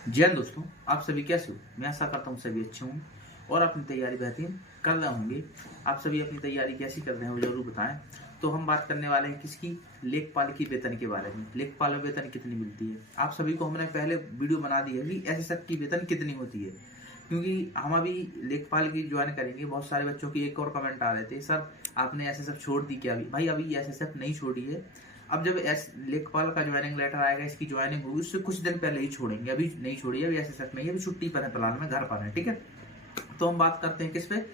जय हिंद दोस्तों, आप सभी कैसे हो? मैं आशा करता हूँ सभी अच्छे हों और अपनी तैयारी बेहतरीन कर रहे होंगे। आप सभी अपनी तैयारी कैसी कर रहे हैं वो जरूर बताएं। तो हम बात करने वाले हैं किसकी? लेखपाल की वेतन के बारे में। लेखपाल में वेतन कितनी मिलती है? आप सभी को हमने पहले वीडियो बना दी है कि एसएसएफ की वेतन कितनी होती है, क्योंकि हम अभी लेखपाल की ज्वाइन करेंगे। बहुत सारे बच्चों की एक और कमेंट आ रहे थे, सर आपने एसएसएफ छोड़ दी क्या? भाई अभी एसएसएफ नहीं छोड़ी है। अब जब लेखपाल का ज्वाइनिंग लेटर आएगा, इसकी ज्वाइनिंग होगी, उससे कुछ दिन पहले ही छोड़ेंगे। अभी नहीं छोड़ी है, अभी एसएसएफ में ही, अभी छुट्टी पर है, फिलहाल में घर पर है। ठीक है, तो हम बात करते हैं किस पे?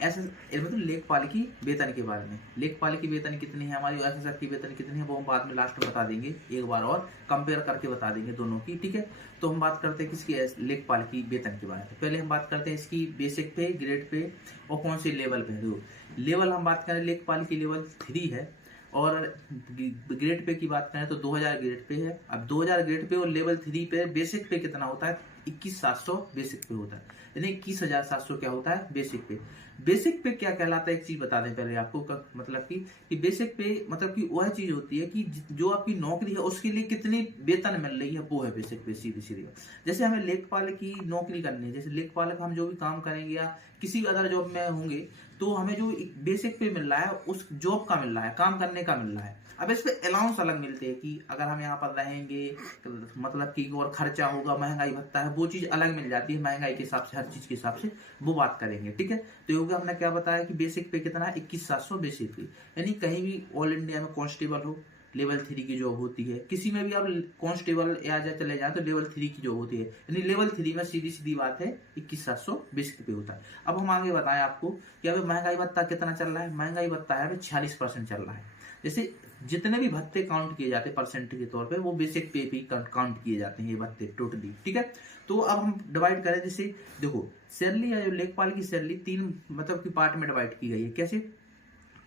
ऐसे मतलब लेखपाल की वेतन के बारे में। लेखपाल की वेतन कितनी है हमारी, एसएसएफ की वेतन कितनी है, वो हम बाद में लास्ट में बता देंगे, एक बार और कंपेयर करके बता देंगे दोनों की। ठीक है, तो हम बात करते हैं किसकी? लेखपाल की वेतन के बारे में। पहले हम बात करते हैं इसकी बेसिक पे, ग्रेड पे और कौन से लेवल पे है। लेवल हम बात करें, लेखपाल की लेवल 3 है और ग्रेड पे की बात करें तो 2000 ग्रेड पे है। अब 2000 ग्रेड पे और लेवल 3 पे बेसिक पे कितना होता है? 21,700 बेसिक पे होता है, यानी 21,700 क्या होता है बेसिक पे। बेसिक पे क्या कहलाता है, एक चीज बता दें पहले आपको। मतलब कि बेसिक पे मतलब कि वह चीज होती है कि जो आपकी नौकरी है उसके लिए कितनी वेतन मिल रही है, वो है बेसिक पे। सीधी सीधी जैसे हमें लेखपाल की नौकरी करनी है, जैसे लेखपाल का हम जो भी काम करेंगे या किसी भी अदर जॉब में होंगे, तो हमें जो बेसिक पे मिल रहा है उस जॉब का मिल रहा है, काम करने का मिल रहा है। अब इस पे अलाउंस अलग मिलते हैं कि अगर हम यहाँ पर रहेंगे मतलब कि और खर्चा होगा, महंगाई भत्ता है, वो चीज अलग मिल जाती है महंगाई के हिसाब से, हर चीज के हिसाब से वो बात करेंगे। ठीक है, तो ये हमने क्या बताया कि बेसिक पे कितना है? 21,700 बेसिक पे। यानी कहीं भी ऑल इंडिया में कांस्टेबल हो, लेवल 3 की जॉब होती है। किसी में भी आप कांस्टेबल या चले जाए तो लेवल 3 की जॉब होती है, यानी लेवल 3 में सीधी सीधी बात है 21,700 बेसिक पे होता है। अब हम आगे बताएं आपको कि अभी महंगाई भत्ता कितना चल रहा है। महंगाई भत्ता है अभी 46% चल रहा है। जैसे जितने भी भत्ते काउंट किए जाते हैं परसेंट के तौर पे, वो बेसिक पे भी काउंट किए जाते हैं ये भत्ते टोटली। ठीक है, तो अब हम डिवाइड करें, जैसे देखो सैलरी है जो लेखपाल की सैलरी 3 मतलब कि पार्ट में डिवाइड की गई है। कैसे?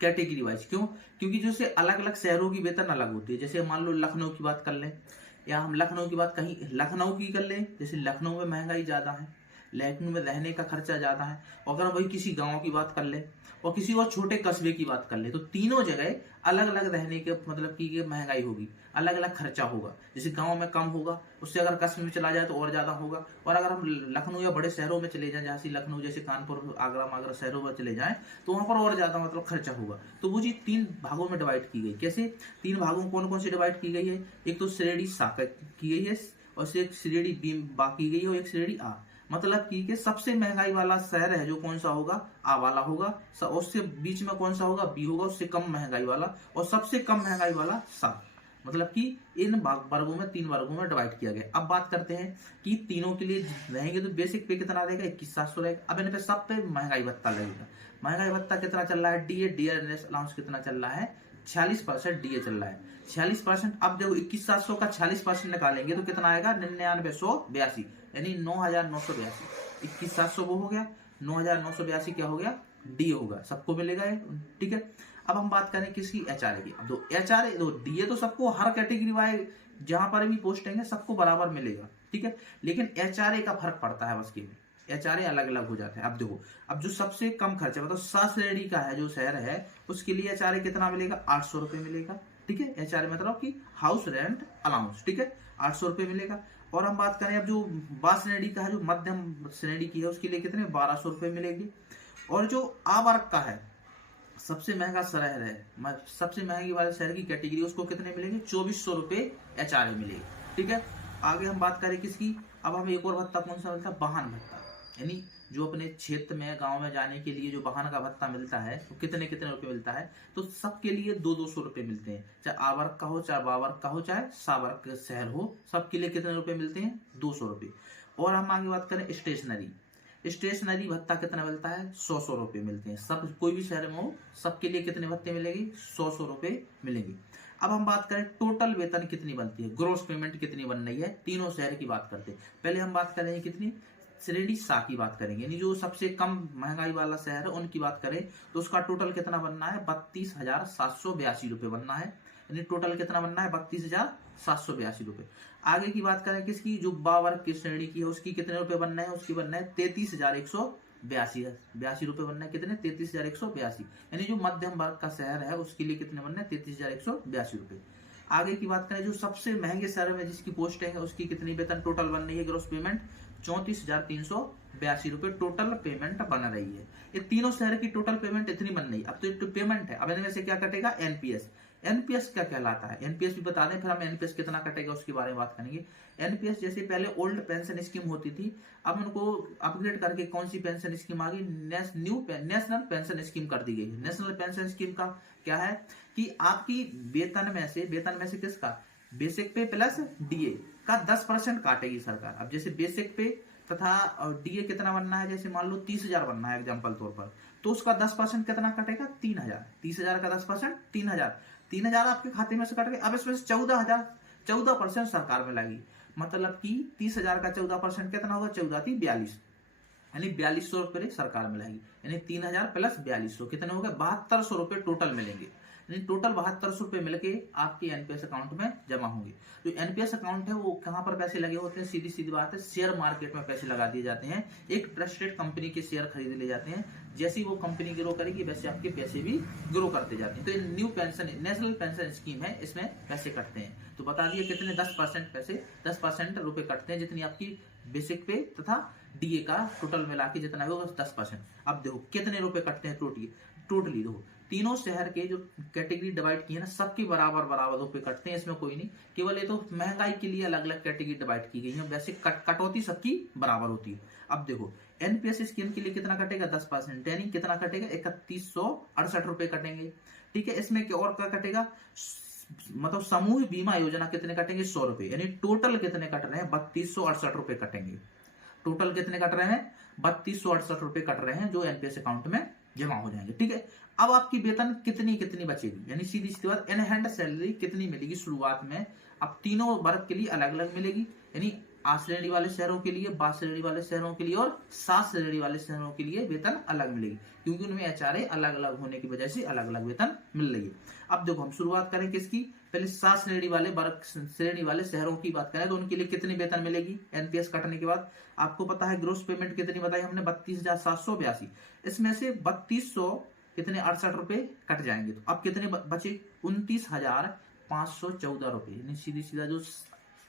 Category wise. क्यों? क्योंकि जैसे अलग अलग शहरों की वेतन अलग होती है। जैसे मान लो लखनऊ की बात कर लें, या हम लखनऊ की बात कहीं लखनऊ की कर लें, जैसे लखनऊ में महंगाई ज्यादा है, लखनऊ में रहने का खर्चा ज्यादा है। और अगर वही किसी गांव की बात कर ले और किसी और छोटे कस्बे की बात कर ले, तो तीनों जगह अलग अलग रहने के मतलब की महंगाई होगी, अलग अलग खर्चा होगा। जैसे गांव में कम होगा, उससे अगर कस्बे में चला जाए तो और ज्यादा होगा। और अगर हम लखनऊ या बड़े शहरों में चले जाएं, जैसे लखनऊ जैसे कानपुर आगरा मागरा शहरों में चले जाएं, तो वहां पर और ज्यादा मतलब खर्चा होगा। तो वो चीज 3 भागों में डिवाइड की गई। कैसे 3 भागों कौन कौन सी डिवाइड की गई है? एक तो श्रेणी साकर की गई है, और एक श्रेणी बी बाकी गई है, और एक श्रेणी आ। मतलब कि सबसे महंगाई वाला शहर है जो कौन सा होगा? आ वाला होगा। उससे बीच में कौन सा होगा? बी होगा, उससे कम महंगाई वाला। और सबसे कम महंगाई वाला सा। मतलब कि इन वर्गों में 3 वर्गों में डिवाइड किया गया। अब बात करते हैं कि तीनों के लिए रहेंगे तो बेसिक पे कितना रहेगा? 21,700 रहेगा। अब इन पे सब पे महंगाई भत्ता लगेगा। महंगाई भत्ता कितना चल रहा है? डीए डियरनेस अलाउंस कितना चल रहा है? 46% डीए चल रहा है। 46%। अब देखो 21,700 का 46% निकालेंगे तो कितना आएगा? 99,182, यानी 9,982। 21,700 वो हो गया, 9,982 क्या हो गया? डी होगा, सबको मिलेगा ये। ठीक है, अब हम बात करें किसकी? एचआरए की। अब दो एचआरए, दो डीए तो सबको हर कैटेगरी वाइज जहां पर भी पोस्टिंग है सबको बराबर मिलेगा। ठीक है, लेकिन एचआरए का फर्क पड़ता है बस की में, एचआरए अलग अलग हो जाते हैं। अब देखो, अब जो सबसे कम खर्चा मतलब 7 श्रेणी का है जो शहर है, उसके लिए एचआरए कितना मिलेगा? 800 रुपए मिलेगा। ठीक है, एचआरए मतलब कि हाउस रेंट अलाउंस। ठीक है, 800 रुपए मिलेगा। और हम बात करें अब जो बा श्रेणी का है, जो मध्यम श्रेणी की है, उसके लिए कितने? 1200 रुपए मिलेंगे। और जो आ वर्ग का है, सबसे महंगा शहर है, सबसे महंगी वाले शहर की कैटेगरी, उसको कितने मिलेंगे? 2400 रुपए एचआरए मिलेगी। ठीक है, आगे हम बात करें किसकी? अब हमें एक और भत्ता कौन सा मिलता है? वाहन भत्ता। यानी जो अपने क्षेत्र में गांव में जाने के लिए जो वाहन का भत्ता मिलता है, तो कितने कितने रुपए मिलता है? तो सबके लिए 200 रुपए मिलते हैं, चाहे आवर्ग का हो, चाहे बावर्ग का हो, चाहे सावर्ग शहर हो, सबके लिए कितने रुपए मिलते हैं? 200 रुपए। और हम आगे बात करें स्टेशनरी। स्टेशनरी भत्ता कितना मिलता है? 100 रुपए मिलते हैं। सब कोई भी शहर में हो, सबके लिए कितने भत्ते मिलेंगे? 100 रुपए मिलेंगे। अब हम बात करें टोटल वेतन कितनी बनती है, ग्रोस पेमेंट कितनी बन रही है, तीनों शहर की बात करते हैं। पहले हम बात करेंगे कितनी? श्रेणी सा की बात करेंगे, यानी जो सबसे कम महंगाई वाला शहर है उनकी बात करें तो उसका टोटल कितना बनना है? 32,782 रुपए बनना है। यानी टोटल कितना बनना है? 32,782 रुपए। आगे की बात करें किसकी? जो बा वर्ग की श्रेणी की है, उसकी कितने रुपए बनना है? उसकी बनना है 33,182 रुपए बनना है। कितने? 33,182। यानी जो मध्यम वर्ग का शहर है उसके लिए कितने बनना है? 33,182 रुपए। आगे की बात करें, जो सबसे महंगे शहर में जिसकी पोस्टिंग है उसकी कितनी वेतन टोटल बन रही है? ग्रोस पेमेंट 34,382 रुपए टोटल पेमेंट बन रही है। ये तीनों शहर की टोटल पेमेंट इतनी बन रही है। अब तो पेमेंट है, अब इनमें से क्या कटेगा? एनपीएस। एनपीएस क्या कहलाता है? एनपीएस भी बता दें, फिर हम एनपीएस कितना कटेगा उसके बारे में बात करेंगे। एनपीएस जैसे पहले ओल्ड पेंशन स्कीम होती थी, अब उनको अपग्रेड करके कौन सी पेंशन स्कीम आ गई? नेशनल पेंशन स्कीम कर दी गई है। नेशनल पेंशन स्कीम का क्या है कि आपकी वेतन में से किसका? बेसिक पे प्लस डीए का 10% काटेगी सरकार। अब जैसे बेसिक पे तथा डीए कितना बनना है, जैसे मान लो 30,000 बनना है एग्जाम्पल तौर पर, तो उसका 10% कितना कटेगा? 3,000। 30,000 का 10% 3,000। 3,000 आपके खाते में से कट गए। अब इसमें से 14% सरकार में लगी, मतलब कि 30,000 का 14% कितना होगा? 14 थी 42, यानी 4200 रुपये सरकार मिलेगी। यानी 3,000 प्लस 4200 कितने हो गए? 7200 रुपये टोटल मिलेंगे। यानी टोटल 7200 रुपये मिलके आपके एनपीएस अकाउंट में जमा होंगे। जो एनपीएस अकाउंट है वो कहां पर पैसे लगे होते हैं? सीधी सीधी बात है, शेयर मार्केट में पैसे लगा दिए जाते हैं। एक ट्रस्टेड कंपनी के शेयर खरीद ले जाते हैं, जैसी वो कंपनी ग्रो करेगी वैसे आपके पैसे भी ग्रो करते जाते हैं। तो ये new pension national pension scheme है, इसमें पैसे कटते हैं। तो बता दिए कितने? 10% पैसे, 10% रुपए कटते हैं, जितनी आपकी बेसिक पे तथा डीए का टोटल मिला के जितना होगा 10%। अब देखो कितने रुपए कटते हैं टोटली देखो, तीनों शहर के जो कैटेगरी डिवाइड की है ना, सबकी बराबर रुपए कटते हैं, इसमें कोई नहीं। केवल ये तो महंगाई के लिए अलग अलग कैटेगरी डिवाइड की गई है, वैसे कटौती सबकी बराबर होती है। अब देखो एनपीएस स्कीम के लिए कितना कटेगा? 10%, यानी कितना कटेगा? 3168 रुपए कटेंगे। ठीक है, इसमें क्या और क्या कटेगा? मतलब समूह बीमा योजना कितने कटेंगे? 100 रुपए, यानी टोटल कितने कट रहे हैं? 3268 रुपए कटेंगे। टोटल कितने कट रहे हैं? 3268 रुपए कट रहे हैं, जो एनपीएस अकाउंट में जमा हो जाएंगे। ठीक है, अब आपकी वेतन कितनी बचेगी, यानी सीधी सी बात, इन हैंड सैलरी कितनी मिलेगी शुरुआत में? अब तीनों वर्ग के लिए अलग अलग मिलेगी, यानी 8 श्रेणी वाले शहरों के लिए, 12 श्रेणी वाले शहरों के लिए और 7 श्रेणी वाले शहरों के लिए वेतन अलग मिलेगी, क्योंकि उनमें एचआरए अलग अलग होने की वजह से अलग अलग वेतन मिल रही है। अब देखो हम शुरुआत करें किसकी? पहले 7 श्रेणी वाले शहरों की बात करें तो उनके लिए कितनी वेतन मिलेगी एनपीएस कटने के बाद? आपको पता है ग्रोस पेमेंट कितनी बताई हमने? 32,782। इसमें से 3200 कितने 68 रुपए कट जाएंगे, तो अब कितने बचे? 29,514 रुपए। सीधी सीधा जो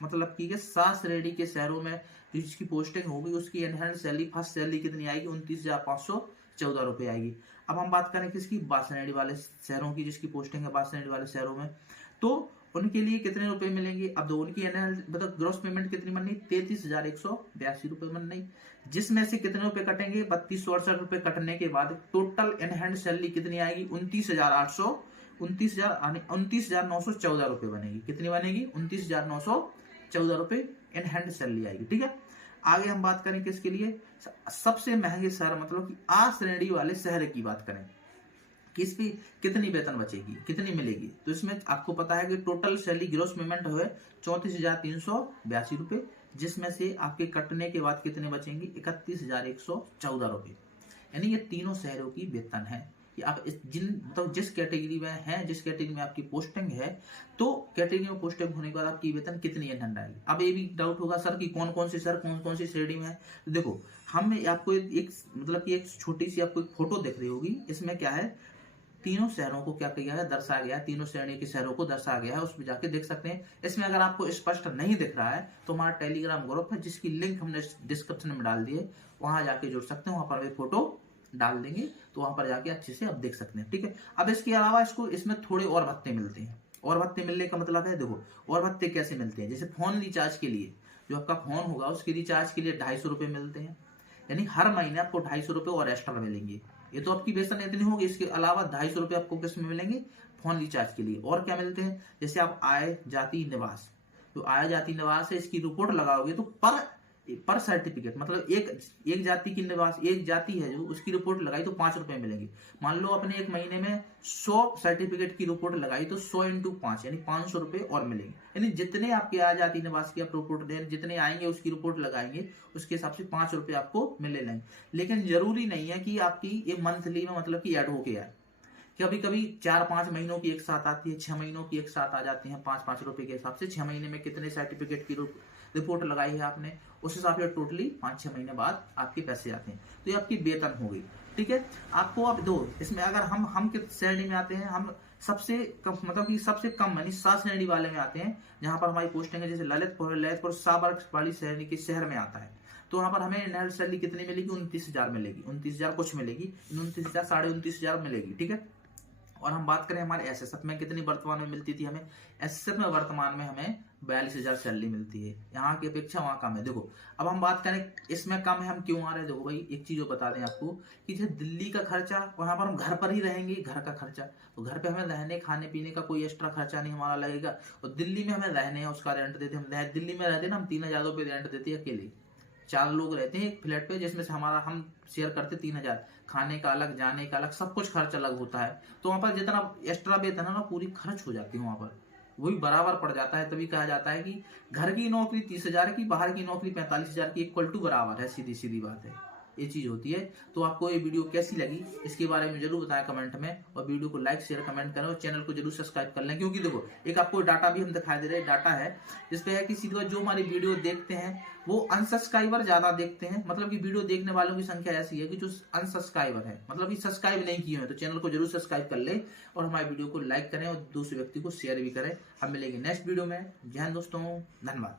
मतलब कि 7 श्रेणी के शहरों में जिसकी पोस्टिंग होगी उसकी एनहैंड सैलरी फर्स्ट सैलरी कितनी आएगी? 29,514 रुपए आएगी। अब हम बात करें किसकी? 12 श्रेणी वाले शहरों की, जिसकी पोस्टिंग है 12 श्रेणी वाले शहरों में, तो उनके लिए कितने रुपए मिलेंगे? अब दो उनकी मतलब ग्रॉस पेमेंट कितनी बन रही? 33,182 रुपए बन रही, जिसमें से कितने रुपए कटेंगे? 3268 रुपए कटने के बाद टोटल इन हैंड सैलरी कितनी आएगी? 29,914 रुपए बनेगी। कितनी बनेगी? 29,914 रुपए इन हैंड सैलरी आएगी। ठीक है, आगे हम बात करें किसके लिए? सबसे महंगे शहर, मतलब कि आ श्रेणी वाले शहर की बात करें, किस पे कितनी वेतन बचेगी, कितनी मिलेगी? तो इसमें आपको पता है कि टोटल सैलरी ग्रोस पेमेंट हुए 34,382 रुपए, जिसमें से आपके कटने के बाद कितने बचेंगे? 31,114 रुपए। यानी ये तीनों शहरों की वेतन है कि आप मतलब जिस कैटेगरी में है, जिस कैटेगरी में आपकी पोस्टिंग है, तो कैटेगरी में पोस्टिंग होने के बाद आपकी वेतन कितनी एनहैंड आएगी। अब ये भी डाउट होगा सर कि कौन कौन से शहर कौन कौन सी श्रेणी में है। तो देखो हम आपको एक मतलब कि एक छोटी सी आपको एक फोटो दिख रही होगी, इसमें क्या है? तीनों शहरों को क्या किया है? दर्शाया गया है, तीनों श्रेणी के शहरों को दर्शाया गया है, उसमें जाके देख सकते हैं। इसमें अगर आपको स्पष्ट नहीं दिख रहा है तो हमारा टेलीग्राम ग्रुप है, जिसकी लिंक हमने डिस्क्रिप्शन में डाल दी है, वहां जाके जुड़ सकते हैं, वहां पर भी फोटो डाल देंगे, तो वहां पर जाके अच्छे से आप देख सकते हैं। ठीक है, अब इसके अलावा इसमें थोड़े और भत्ते मिलते हैं। और भत्ते मिलने का मतलब है, देखो और भत्ते कैसे मिलते हैं? जैसे फोन रिचार्ज के लिए, जो आपका फोन होगा उसके रिचार्ज के लिए 250 रुपए मिलते हैं, यानी हर महीने आपको 250 रुपए और एक्स्ट्रा मिलेंगे। ये तो आपकी वेतन इतनी होगी, इसके अलावा 250 रुपए आपको किस में मिलेंगे? फोन रिचार्ज के लिए। और क्या मिलते हैं? जैसे आप आय जाति निवास, जो आय जाति निवास है इसकी रिपोर्ट लगाओगे तो पर सर्टिफिकेट, मतलब एक जाति की निवास, एक जाति है जो, उसकी रिपोर्ट लगाई तो 5 रुपए मिलेंगे। मान लो अपने एक महीने में 100 सर्टिफिकेट की रिपोर्ट लगाई तो 100 × 5 यानी 500 रुपए और मिलेंगे। यानी जितने आपके आय जाति निवास की आप रिपोर्ट दें, जितने आएंगे उसकी रिपोर्ट लगाएंगे, उसके हिसाब से 5 रुपए आपको मिले लेंगे। लेकिन जरूरी नहीं है कि आपकी ये मंथली में मतलब कि ऐड होके आए, कभी कभी 4-5 महीनों की एक साथ आती है, 6 महीनों की एक साथ आ जाती है 5-5 रुपए के हिसाब से। 6 महीने में कितने सर्टिफिकेट की रिपोर्ट लगाई है आपने, उस हिसाब से टोटली 5-6 महीने बाद आपके पैसे आते हैं, तो ये आपकी वेतन हो गई। ठीक है, आपको अब दो इसमें अगर हम किस श्रेणी में आते हैं, हम सबसे कम, मतलब कि सबसे कम यानी 7 श्रेणी वाले में आते हैं, जहां पर हमारी पोस्टिंग है जैसे ललितपुर साबर वाली श्रेणी के शहर में आता है। तो वहां पर हमें नेट सैलरी कितनी मिलेगी, 29,000 मिलेगी, 29,000 कुछ मिलेगी, 29,000 29,500 मिलेगी, ठीक है। और हम बात करें हमारे एसएसएफ में कितनी वर्तमान में मिलती थी हमें, एसएसएफ में वर्तमान में हमें 42,000 सैलरी मिलती है, यहाँ की अपेक्षा वहाँ कम है। देखो अब हम बात करें इसमें कम है, हम क्यों आ रहे हैं। देखो भाई एक चीज बता दें आपको कि जैसे दिल्ली का खर्चा, वहां पर हम घर पर ही रहेंगे, घर का खर्चा, तो घर पे हमें रहने खाने पीने का कोई एक्स्ट्रा खर्चा नहीं हमारा लगेगा। और दिल्ली में हमें रहने उसका रेंट देते, हम दिल्ली में रहते ना, हम 3,000 रुपये रेंट देते हैं अकेले, 4 लोग रहते हैं एक फ्लैट पे, जिसमें से हम शेयर करते 3,000, खाने का अलग, जाने का अलग, सब कुछ खर्च अलग होता है। तो वहां पर जितना एक्स्ट्रा वेतन है ना पूरी खर्च हो जाती है, वहां पर वही बराबर पड़ जाता है। तभी कहा जाता है कि घर की नौकरी 30,000 की, बाहर की नौकरी 45,000 की इक्वल टू बराबर है, सीधी सीधी बात है, ये चीज होती है। तो आपको ये वीडियो कैसी लगी इसके बारे में जरूर बताएं कमेंट में, और वीडियो को लाइक शेयर कमेंट करें और चैनल को जरूर सब्सक्राइब कर लें। क्योंकि देखो एक आपको डाटा भी हम दिखाई दे रहे हैं, डाटा है जिसपे है कि सीधे जो हमारी वीडियो देखते हैं वो अनसब्सक्राइबर ज्यादा देखते हैं, मतलब कि वीडियो देखने वालों की संख्या ऐसी है कि जो अनसब्सक्राइबर है, मतलब कि सब्सक्राइब नहीं किए हैं, तो चैनल को जरूर सब्सक्राइब कर ले और हमारे वीडियो को लाइक करें और दूसरे व्यक्ति को शेयर भी करें। हम मिलेंगे नेक्स्ट वीडियो में। जय हिंद दोस्तों, धन्यवाद।